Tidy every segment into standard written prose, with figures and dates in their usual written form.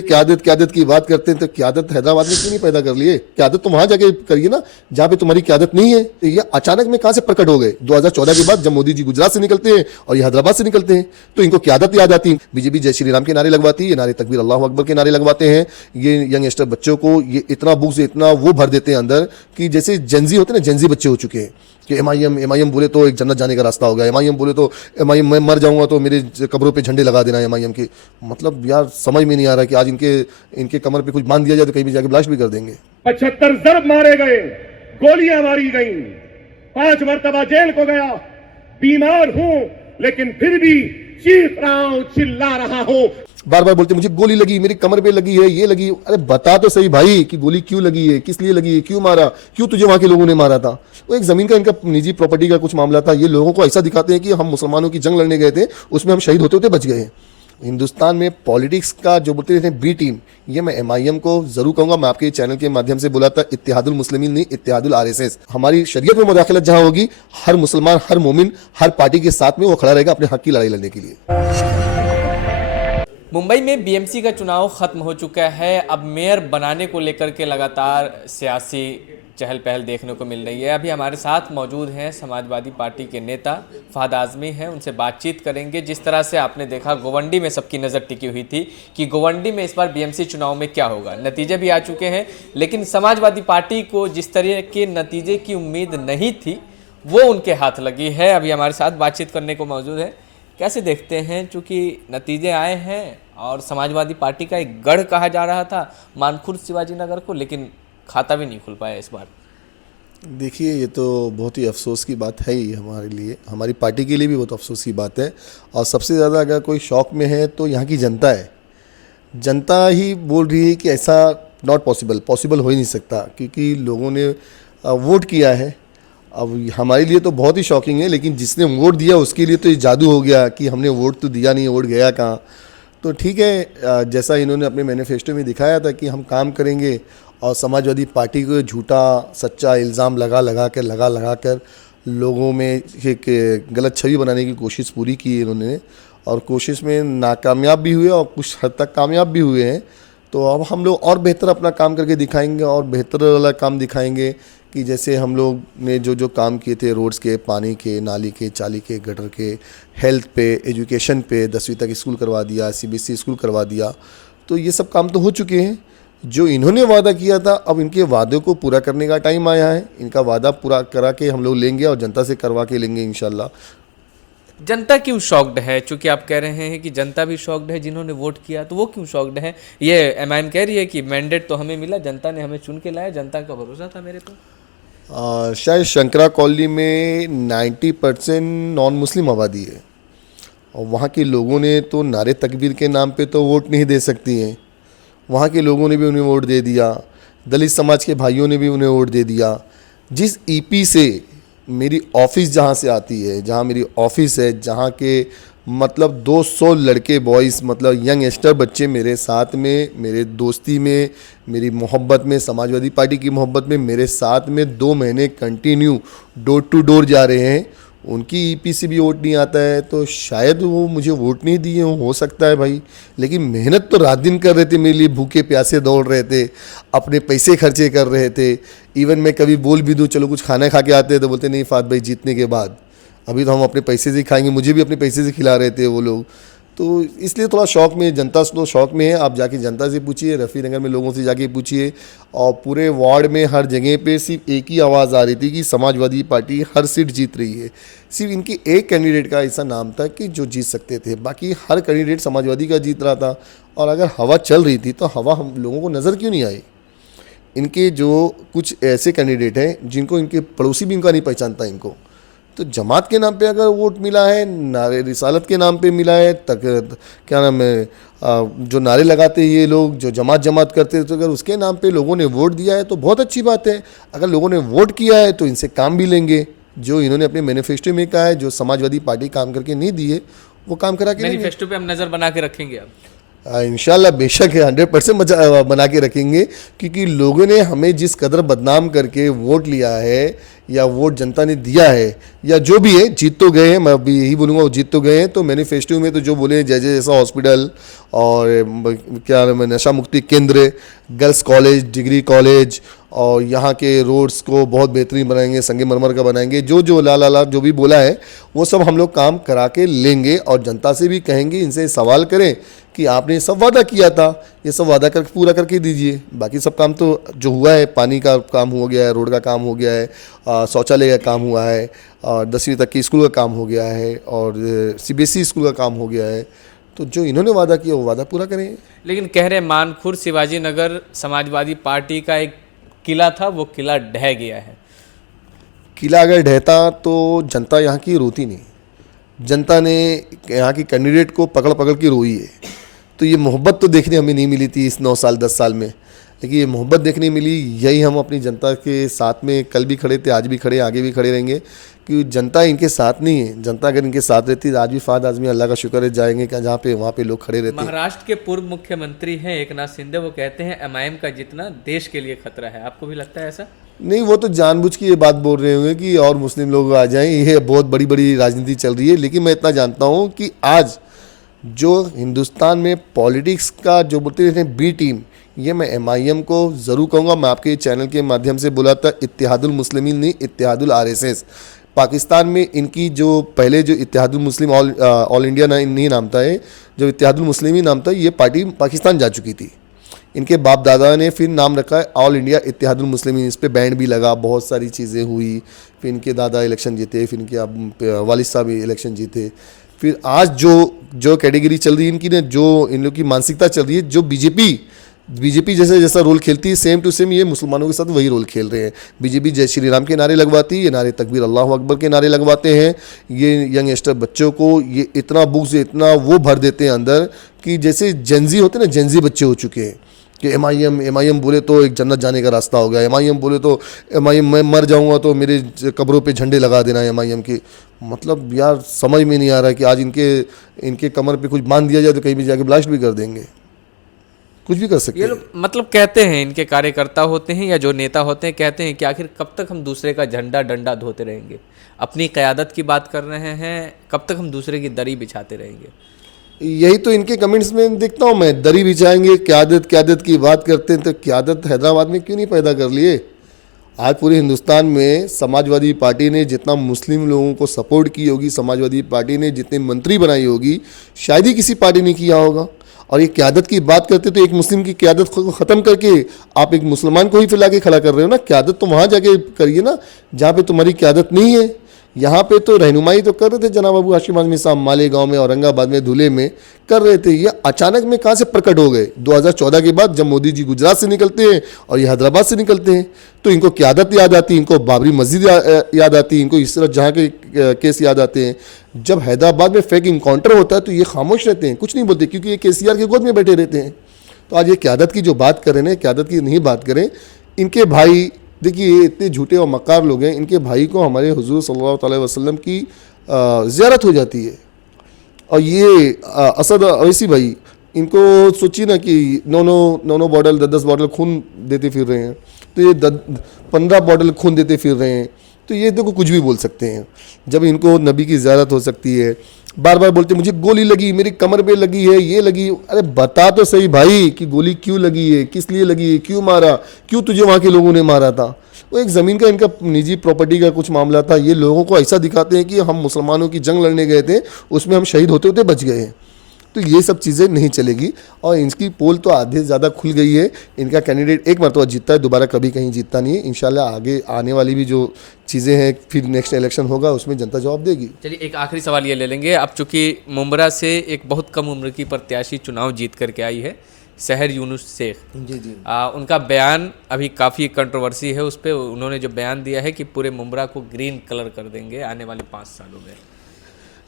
क़यादत क़यादत की बात करते हैं, तो क़यादत हैदराबाद में क्यों नहीं पैदा कर लिए? क़यादत तो वहां जाके करिए ना जहां पे तुम्हारी क़यादत नहीं है। तो ये अचानक में कहां से प्रकट हो गए? 2014 के बाद जब मोदी जी गुजरात से निकलते हैं और ये हैदराबाद से निकलते हैं तो इनको क़यादत याद आती है। बीजेपी जय श्री राम के नारे लगवाती है, ये नारे तकबीर अल्लाह अकबर के नारे लगवाते हैं। ये यंगस्टर बच्चों को ये इतना बुक्स इतना वो भर देते हैं अंदर कि जैसे जेंजी होते हैं ना, जेंजी बच्चे हो चुके हैं कि एमआईएम बोले तो एक जन्नत जाने का रास्ता हो गया, एमआईएम बोले तो एमआईएम मैं मर जाऊंगा तो मेरे कब्रों पे झंडे लगा देना एमआईएम के। मतलब यार समझ में नहीं आ रहा कि आज इनके कमर पे कुछ बांध दिया जाए तो कहीं भी जाके ब्लास्ट भी कर देंगे। 75 जर्ब मारे गए, गोलियां मारी गई, 5 मरतबा जेल को गया, बीमार हूं लेकिन फिर भी चीख रहा हूं, चिल्ला रहा हूं। बार बार बोलते मुझे गोली लगी, मेरी कमर पे लगी है, ये लगी। अरे बता तो सही भाई कि गोली क्यों लगी है, किस लिए लगी है, क्यों मारा, क्यों तुझे वहां के लोगों ने मारा था? वो एक जमीन का इनका निजी प्रॉपर्टी का कुछ मामला था। ये लोगों को ऐसा दिखाते हैं कि हम मुसलमानों की जंग लड़ने गए थे, उसमें हम शहीद होते होते बच गए। हिंदुस्तान में पॉलिटिक्स का जो बोलते थे बी टीम, ये मैं एमआईएम को जरूर कहूंगा। मैं आपके चैनल के माध्यम से बोला था, इत्तेहादुल मुस्लिमीन नहीं, इत्तेहादुल आरएसएस। हमारी शरीयत में मुदाखलत जहां होगी, हर मुसलमान हर मोमिन हर पार्टी के साथ में वो खड़ा रहेगा अपने हक की लड़ाई लड़ने के लिए। मुंबई में बीएमसी का चुनाव खत्म हो चुका है। अब मेयर बनाने को लेकर के लगातार सियासी चहल पहल देखने को मिल रही है। अभी हमारे साथ मौजूद हैं समाजवादी पार्टी के नेता फहद आज़मी हैं, उनसे बातचीत करेंगे। जिस तरह से आपने देखा गोवंडी में सबकी नज़र टिकी हुई थी कि गोवंडी में इस बार बीएमसी चुनाव में क्या होगा, नतीजे भी आ चुके हैं, लेकिन समाजवादी पार्टी को जिस तरह के नतीजे की उम्मीद नहीं थी वो उनके हाथ लगी है। अभी हमारे साथ बातचीत करने को मौजूद है। कैसे देखते हैं, चूँकि नतीजे आए हैं और समाजवादी पार्टी का एक गढ़ कहा जा रहा था मानखुर्द शिवाजी नगर को, लेकिन खाता भी नहीं खुल पाया इस बार। देखिए ये तो बहुत ही अफसोस की बात है ही हमारे लिए, हमारी पार्टी के लिए भी बहुत अफसोस की बात है। और सबसे ज़्यादा अगर कोई शौक में है तो यहाँ की जनता है। जनता ही बोल रही है कि ऐसा नॉट पॉसिबल हो ही नहीं सकता, क्योंकि लोगों ने वोट किया है। अब हमारे लिए तो बहुत ही शॉकिंग है, लेकिन जिसने वोट दिया उसके लिए तो ये जादू हो गया कि हमने वोट तो दिया नहीं, वोट गया कहाँ। तो ठीक है, जैसा इन्होंने अपने मैनिफेस्टो में दिखाया था कि हम काम करेंगे और समाजवादी पार्टी को झूठा सच्चा इल्ज़ाम लगा कर लोगों में एक गलत छवि बनाने की कोशिश पूरी की इन्होंने, और कोशिश में नाकामयाब भी हुए और कुछ हद तक कामयाब भी हुए हैं। तो अब हम लोग और बेहतर अपना काम करके दिखाएंगे और बेहतर वाला काम दिखाएंगे कि जैसे हम लोग ने जो काम किए थे, रोड्स के, पानी के, नाली के, चाली के, गटर के, हेल्थ पे, एजुकेशन पे, 10वीं तक स्कूल करवा दिया, सीबीएसई स्कूल करवा दिया। तो ये सब काम तो हो चुके हैं। जो इन्होंने वादा किया था, अब इनके वादे को पूरा करने का टाइम आया है। इनका वादा पूरा करा के हम लोग लेंगे और जनता से करवा के लेंगे इंशाल्लाह। जनता क्यों शॉक्ड है? चूंकि आप कह रहे हैं कि जनता भी शॉक्ड है, जिन्होंने वोट किया, तो वो क्यों शॉक्ड है? ये एमआईएम कह रही है कि मैंडेट तो हमें मिला, जनता ने हमें चुन के लाया, जनता का भरोसा था मेरे पे। शायद शंकरा कॉलोनी में 90% नॉन मुस्लिम आबादी है और वहाँ के लोगों ने तो नारे तकबीर के नाम पे तो वोट नहीं दे सकती हैं। वहाँ के लोगों ने भी उन्हें वोट दे दिया, दलित समाज के भाइयों ने भी उन्हें वोट दे दिया। जिस ईपी से मेरी ऑफ़िस जहाँ से आती है, जहाँ मेरी ऑफ़िस है, जहाँ के मतलब 200 लड़के बॉयज़, मतलब यंगस्टर बच्चे मेरे साथ में, मेरे दोस्ती में, मेरी मोहब्बत में, समाजवादी पार्टी की मोहब्बत में मेरे साथ में 2 महीने कंटिन्यू डोर टू डोर जा रहे हैं। उनकी ईपी से भी वोट नहीं आता है तो शायद वो मुझे वोट नहीं दिए हो सकता है भाई। लेकिन मेहनत तो रात दिन कर रहे थे मेरे लिए, भूखे प्यासे दौड़ रहे थे, अपने पैसे खर्चे कर रहे थे। इवन मैं कभी बोल भी दूँ चलो कुछ खाना खा के आते हैं तो बोलते नहीं फात भाई जीतने के बाद अभी तो हम अपने पैसे से खाएंगे, मुझे भी अपने पैसे से खिला रहे थे वो लोग। तो इसलिए थोड़ा शौक में, जनता तो शौक में है। आप जाके जनता से पूछिए, रफ़ी नगर में लोगों से जाके पूछिए, और पूरे वार्ड में हर जगह पे सिर्फ एक ही आवाज़ आ रही थी कि समाजवादी पार्टी हर सीट जीत रही है। सिर्फ इनके एक कैंडिडेट का ऐसा नाम था कि जो जीत सकते थे, बाकी हर कैंडिडेट समाजवादी का जीत रहा था। और अगर हवा चल रही थी तो हवा हम लोगों को नज़र क्यों नहीं आई? इनके जो कुछ ऐसे कैंडिडेट हैं जिनको इनके पड़ोसी भी इनका नहीं पहचानता इनको, तो जमात के नाम पे अगर वोट मिला है, नारे रिसालत के नाम पे मिला है, तक क्या नाम है, जो नारे लगाते हैं ये लोग, जो जमात करते हैं, तो अगर उसके नाम पे लोगों ने वोट दिया है तो बहुत अच्छी बात है। अगर लोगों ने वोट किया है तो इनसे काम भी लेंगे। जो इन्होंने अपने मैनिफेस्टो में कहा है, जो समाजवादी पार्टी काम करके नहीं दी है वो काम करा के मैनिफेस्टो पे हम नज़र बना के रखेंगे। अब इंशाल्लाह बेशक 100% बना के रखेंगे, क्योंकि लोगों ने हमें जिस कदर बदनाम करके वोट लिया है या वोट जनता ने दिया है या जो भी है, जीत तो गए हैं, मैं अभी यही बोलूँगा वो जीत तो गए हैं। तो मैनिफेस्टो में तो जो बोले हैं, जैसा हॉस्पिटल और क्या नाम है, नशा मुक्ति केंद्र, गर्ल्स कॉलेज, डिग्री कॉलेज और यहाँ के रोड्स को बहुत बेहतरीन बनाएंगे, संगमरमर का बनाएंगे, जो ला जो भी बोला है वो सब हम लोग काम करा के लेंगे। और जनता से भी कहेंगे, इनसे सवाल करें कि आपने सब वादा किया था, ये सब वादा करके पूरा करके दीजिए। बाकी सब काम तो जो हुआ है, पानी का काम हो गया है, रोड का काम हो गया है, शौचालय का काम हुआ है, और 10वीं तक की स्कूल का काम हो गया है, और CBSE स्कूल का काम हो गया है। तो जो इन्होंने वादा किया वो वादा पूरा करें। लेकिन कह रहे मानखुर्द शिवाजी नगर समाजवादी पार्टी का एक किला था, वो किला ढह गया है। किला अगर ढहता तो जनता यहाँ की रोती नहीं। जनता ने यहाँ की कैंडिडेट को पकड़ पकड़ के रोई है। तो ये मोहब्बत तो देखने हमें नहीं मिली थी इस 9 साल 10 साल में, लेकिन ये मोहब्बत देखने मिली। यही हम अपनी जनता के साथ में कल भी खड़े थे, आज भी खड़े, आगे भी खड़े रहेंगे, क्योंकि जनता इनके साथ नहीं है। जनता अगर इनके साथ रहती तो आज भी फाद आजमी, अल्लाह का शुक्र है, जाएंगे क्या जहाँ पे वहाँ पे लोग खड़े रहते हैं। महाराष्ट्र के पूर्व मुख्यमंत्री हैं एकनाथ शिंदे, वो कहते हैं MIM का जितना देश के लिए खतरा है। आपको भी लगता है ऐसा? नहीं, वो तो जानबूझ के ये बात बोल रहे होंगे कि और मुस्लिम लोग आ जाएं, ये बहुत बड़ी बड़ी राजनीति चल रही है। लेकिन मैं इतना जानता हूँ कि आज जो हिंदुस्तान में पॉलिटिक्स का जो बोलते हैं बी टीम, ये मैं MIM को ज़रूर कहूँगा। मैं आपके चैनल के माध्यम से बोला था, इत्तेहादुल मुस्लिमीन नहीं, इत्तेहादुल RSS। पाकिस्तान में इनकी जो पहले जो इत्तेहादुल मुस्लिम ऑल इंडिया नहीं नाम था, ये जो इत्तेहादुल मुस्लिमीन नाम था, ये पार्टी पाकिस्तान जा चुकी थी। इनके बाप दादा ने फिर नाम रखा है ऑल इंडिया इत्तेहादुल मुस्लिमीन। इस पर बैंड भी लगा, बहुत सारी चीज़ें हुई। फिर इनके दादा इलेक्शन जीते, फिर इनके वालिद साहब इलेक्शन जीते। फिर आज जो कैटेगरी चल रही है इनकी ने, जो इन लोग की मानसिकता चल रही है, जो बीजेपी जैसा रोल खेलती है, सेम टू सेम ये मुसलमानों के साथ वही रोल खेल रहे हैं। बीजेपी जय श्री राम के नारे लगवाती है, ये नारे तकबीर अल्लाह अकबर के नारे लगवाते हैं। ये यंगस्टर बच्चों को ये इतना बुक्स, इतना वो भर देते हैं अंदर कि जैसे जेंजी होते हैं ना, जेंजी बच्चे हो चुके हैं कि MIM बोले तो एक जन्नत जाने का रास्ता हो गया। MIM बोले तो MIM, मैं मर जाऊंगा तो मेरे कब्रों पे झंडे लगा देना है MIM की। मतलब यार समझ में नहीं आ रहा है कि आज इनके कमर पे कुछ बांध दिया जाए तो कहीं भी जाके ब्लास्ट भी कर देंगे, कुछ भी कर सकते ये हैं। लोग मतलब कहते हैं, इनके कार्यकर्ता होते हैं या जो नेता होते हैं, कहते हैं कि आखिर कब तक हम दूसरे का झंडा डंडा धोते रहेंगे। अपनी क़यादत की बात कर रहे हैं, कब तक हम दूसरे की दरी बिछाते रहेंगे। यही तो इनके कमेंट्स में देखता हूँ मैं, दरी बिछाएंगे, क़यादत की बात करते हैं। तो क़यादत हैदराबाद में क्यों नहीं पैदा कर लिए? आज पूरे हिंदुस्तान में समाजवादी पार्टी ने जितना मुस्लिम लोगों को सपोर्ट की होगी, समाजवादी पार्टी ने जितने मंत्री बनाई होगी, शायद ही किसी पार्टी ने किया होगा। और ये क़यादत की बात करते तो एक मुस्लिम की क़यादत को ख़त्म करके आप एक मुसलमान को ही फिर के खड़ा कर रहे हो ना। क़यादत तो वहाँ जाके करिए ना जहाँ पे तुम्हारी क़यादत नहीं है। यहाँ पे तो रहनुमाई तो कर रहे थे जनाब अबू हाशिम आज़मी साहब, मालेगांव में, औरंगाबाद में, धुले में कर रहे थे। ये अचानक में कहाँ से प्रकट हो गए? 2014 के बाद जब मोदी जी गुजरात से निकलते हैं और ये हैदराबाद से निकलते हैं तो इनको क़यादत याद आती, इनको बाबरी मस्जिद याद आती, इनको इस तरह जहाँ के केस याद आते हैं। जब हैदराबाद में फेक इनकाउंटर होता है तो ये खामोश रहते हैं, कुछ नहीं बोलते, क्योंकि ये KCR के गोद में बैठे रहते हैं। तो आज ये क़यादत की जो बात करें ना, क़यादत की नहीं बात करें। इनके भाई देखिए, ये इतने झूठे और मक्कार लोग हैं, इनके भाई को हमारे हुजूर सल्लल्लाहु अलैहि वसल्लम की ज़ियारत हो जाती है। और ये असद अवैसी भाई, इनको सोचिए ना कि 9 बॉटल 10 बॉटल खून देते फिर रहे हैं, तो ये 15 बॉटल खून देते फिर रहे हैं। तो ये देखो कुछ भी बोल सकते हैं जब इनको नबी की ज़ियारत हो सकती है। बार बार बोलते मुझे गोली लगी, मेरी कमर पे लगी है, ये लगी। अरे बता तो सही भाई कि गोली क्यों लगी है, किस लिए लगी है, क्यों मारा, क्यों तुझे वहाँ के लोगों ने मारा था। वो एक ज़मीन का इनका निजी प्रॉपर्टी का कुछ मामला था। ये लोगों को ऐसा दिखाते हैं कि हम मुसलमानों की जंग लड़ने गए थे, उसमें हम शहीद होते होते बच गए हैं। तो ये सब चीज़ें नहीं चलेगी। और इनकी पोल तो आधे से ज़्यादा खुल गई है। इनका कैंडिडेट एक मरतबा जीतता है, दोबारा कभी कहीं जीतता नहीं है। इंशाल्लाह आगे आने वाली भी जो चीज़ें हैं, फिर नेक्स्ट इलेक्शन होगा, उसमें जनता जवाब देगी। चलिए एक आखिरी सवाल ये ले लेंगे। अब चूँकि मुंब्रा से एक बहुत कम उम्र की प्रत्याशी चुनाव जीत करके आई है, सहर यूनुस शेख जी जी। उनका बयान अभी काफ़ी कंट्रोवर्सी है उस पर। उन्होंने जो बयान दिया है कि पूरे मुंब्रा को ग्रीन कलर कर देंगे आने वाले 5 सालों में।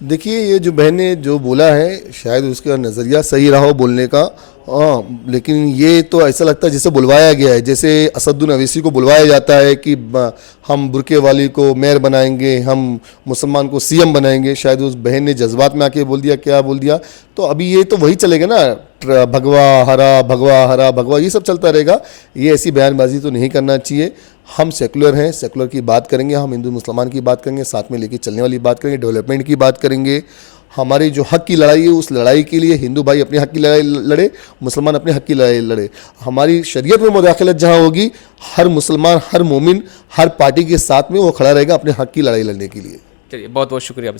देखिए, ये जो बहन ने जो बोला है, शायद उसका नज़रिया सही रहा हो बोलने का, लेकिन ये तो ऐसा लगता है जैसे बुलवाया गया है, जैसे असदुद्दीन अवैसी को बुलवाया जाता है कि हम बुरके वाली को मेयर बनाएंगे, हम मुसलमान को CM बनाएंगे। शायद उस बहन ने जज्बात में आके बोल दिया, क्या बोल दिया। तो अभी ये तो वही चलेगा ना, भगवा हरा भगवा ये सब चलता रहेगा। ये ऐसी बयानबाजी तो नहीं करना चाहिए। हम सेकुलर हैं, सेकुलर की बात करेंगे, हम हिंदू मुसलमान की बात करेंगे, साथ में लेके चलने वाली बात करेंगे, डेवलपमेंट की बात करेंगे। हमारी जो हक की लड़ाई है उस लड़ाई के लिए हिंदू भाई अपने हक की लड़ाई लड़े, मुसलमान अपने हक की लड़ाई लड़े। हमारी शरीयत में मुदाखलत जहाँ होगी, हर मुसलमान, हर मोमिन, हर पार्टी के साथ में वो खड़ा रहेगा अपने हक की लड़ाई लड़ने के लिए। चलिए, बहुत बहुत शुक्रिया।